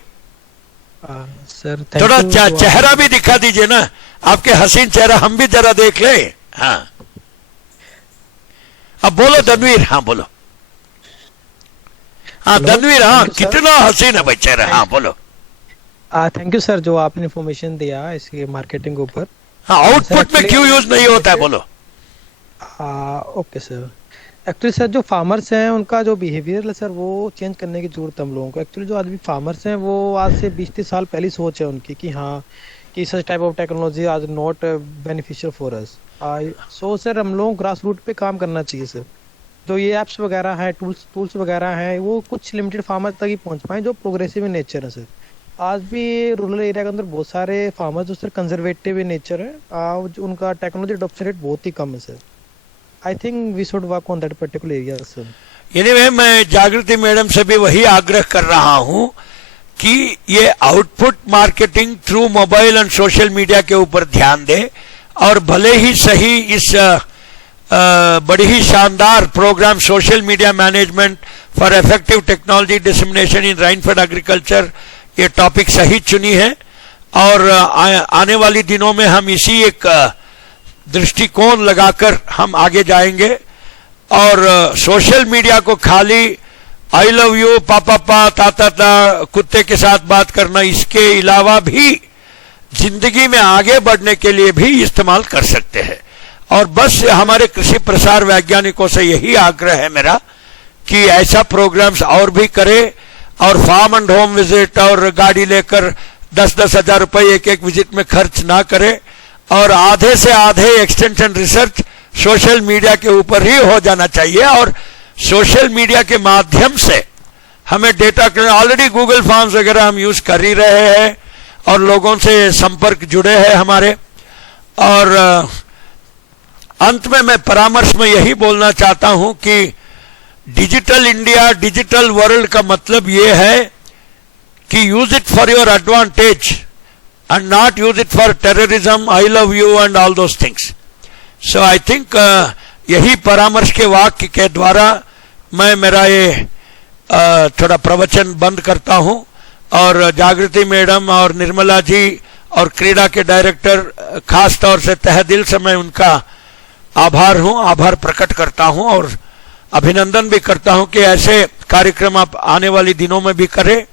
सर। थोड़ा चेहरा भी दिखा दीजिए ना, आपके हसीन चेहरा हम भी जरा देख ले। हाँ अब बोलो धनवीर। हाँ बोलो। हाँ धनवीर, हाँ कितना हसीन है भाई चेहरा। हाँ बोलो। थैंक यू सर जो आपने इन्फॉर्मेशन दिया इसके मार्केटिंग के ऊपर। हाँ आउटपुट में क्यों यूज नहीं होता है, बोलो। Okay sir. एक्चुअली सर जो फार्मर्स हैं उनका जो बिहेवियर है सर वो चेंज करने की जरूरत है हम लोगों को। एक्चुअली जो आदमी फार्मर्स हैं वो आज से 20-30 साल पहली सोच है उनकी कि हाँ कि सच टाइप ऑफ टेक्नोलॉजी आज not beneficial for us. So sir हम लोग ग्रास रूट पे काम करना चाहिए सर। जो ये ऐप्स वगैरह हैं, टूल्स वगैरह हैं, वो कुछ लिमिटेड फार्मर तक ही पहुंच पाए जो प्रोग्रेसिव इन नेचर है सर। आज भी रूरल एरिया के अंदर बहुत सारे फार्मर्स जो सर कंजर्वेटिव इन नेचर है, उनका टेक्नोलॉजी अडॉप्शन रेट बहुत ही कम है sir. I think we should work on that particular area sir. Anyway मैं जागृति मैडम से भी वही आग्रह कर रहा हूं कि ये output marketing through mobile and social media के ऊपर ध्यान दे और भले ही सही इस बड़ी ही शानदार programme social media management for effective technology dissemination in rainfed agriculture, ये टॉपिक सही चुनी है और आने वाली दिनों में हम इसी एक दृष्टिकोण लगाकर हम आगे जाएंगे और सोशल मीडिया को खाली आई लव यू पापा पा ताता ता कुत्ते के साथ बात करना, इसके अलावा भी जिंदगी में आगे बढ़ने के लिए भी इस्तेमाल कर सकते हैं। और बस हमारे कृषि प्रसार वैज्ञानिकों से यही आग्रह है मेरा कि ऐसा प्रोग्राम्स और भी करे और फार्म एंड होम विजिट और गाड़ी लेकर 10-10 हजार रुपए एक विजिट में खर्च ना करे और आधे से आधे एक्सटेंशन रिसर्च सोशल मीडिया के ऊपर ही हो जाना चाहिए। और सोशल मीडिया के माध्यम से हमें डेटा, ऑलरेडी गूगल फॉर्म्स वगैरह हम यूज कर ही रहे हैं और लोगों से संपर्क जुड़े हैं हमारे। और अंत में मैं परामर्श में यही बोलना चाहता हूं कि डिजिटल इंडिया, डिजिटल वर्ल्ड का मतलब यह है कि use it for your advantage and not use it for terrorism, I love you and all those things. So I think यही परामर्श के वाक्य के द्वारा मैं मेरा ये थोड़ा प्रवचन बंद करता हूं और जागृति मैडम और निर्मला जी और क्रीड़ा के डायरेक्टर खास तौर से तहे दिल से मैं उनका आभार प्रकट करता हूं और अभिनंदन भी करता हूं कि ऐसे कार्यक्रम आप आने वाली दिनों में भी करें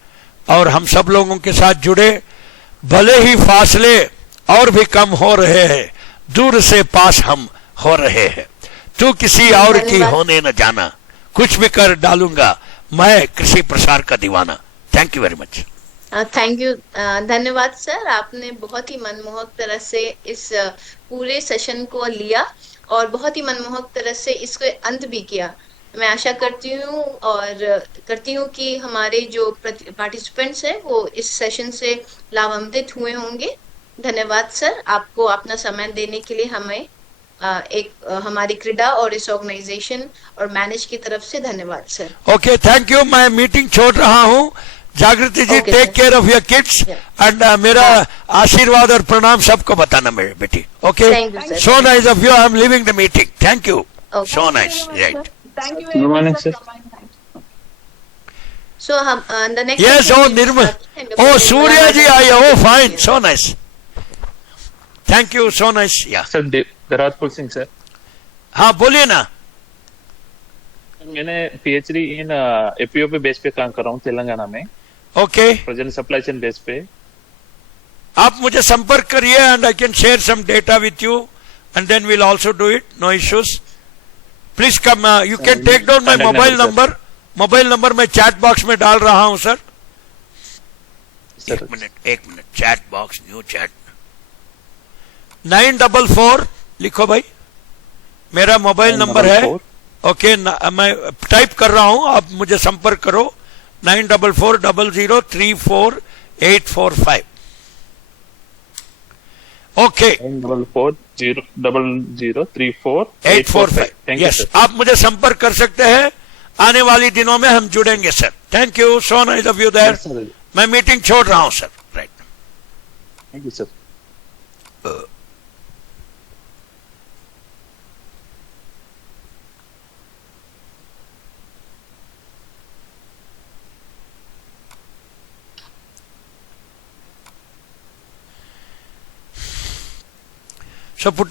और हम सब लोगों के साथ जुड़े। भले ही फासले और भी कम हो रहे हैं, दूर से पास हम हो रहे हैं। तू किसी और की होने न जाना, कुछ भी कर डालूंगा मैं कृषि प्रसार का दीवाना। Thank you very much. Thank you, धन्यवाद सर। आपने बहुत ही मनमोहक तरह से इस पूरे सेशन को लिया और बहुत ही मनमोहक तरह से इसको अंत भी किया। मैं आशा करती हूँ कि हमारे जो पार्टिसिपेंट्स हैं वो इस सेशन से लाभान्वित हुए होंगे। धन्यवाद सर, आपको अपना समय देने के लिए हमें हमारी क्रीड़ा और इस ऑर्गेनाइजेशन और मैनेज की तरफ से धन्यवाद सर। Okay, thank you. मैं मीटिंग छोड़ रहा हूँ। Jagriti ji, take care of your kids and मेरा आशीर्वाद और प्रणाम सबको बताना मेरे बेटी। Okay, so nice of you. I am leaving the meeting. Thank you, so nice. Right, good morning sir. So the next yes, oh Nirmal, oh Surya ji आई, oh fine, so nice, thank you, so nice, yeah. Sir Darajpur Singh sir. हाँ बोलिए ना। मैंने PhD in APO पे base पे काम कर रहा हूँ तेलंगाना में। Okay, present supply chain base पे। आप मुझे संपर्क करिए and I can share some data with you and then we'll also do it, no issues. Please come, you can take down my mobile number. Mobile number मैं chat box में डाल रहा हूं सर। एक minute, chat box, new chat 944 लिखो भाई, मेरा mobile number है। ओके, मैं टाइप कर रहा हूं, आप मुझे संपर्क करो। 9440034845। ओके, 9440034845। यस, आप मुझे संपर्क कर सकते हैं। आने वाली दिनों में हम जुड़ेंगे sir. Thank you, so nice of you there. मैं मीटिंग छोड़ रहा हूं sir. Right, thank you sir. So put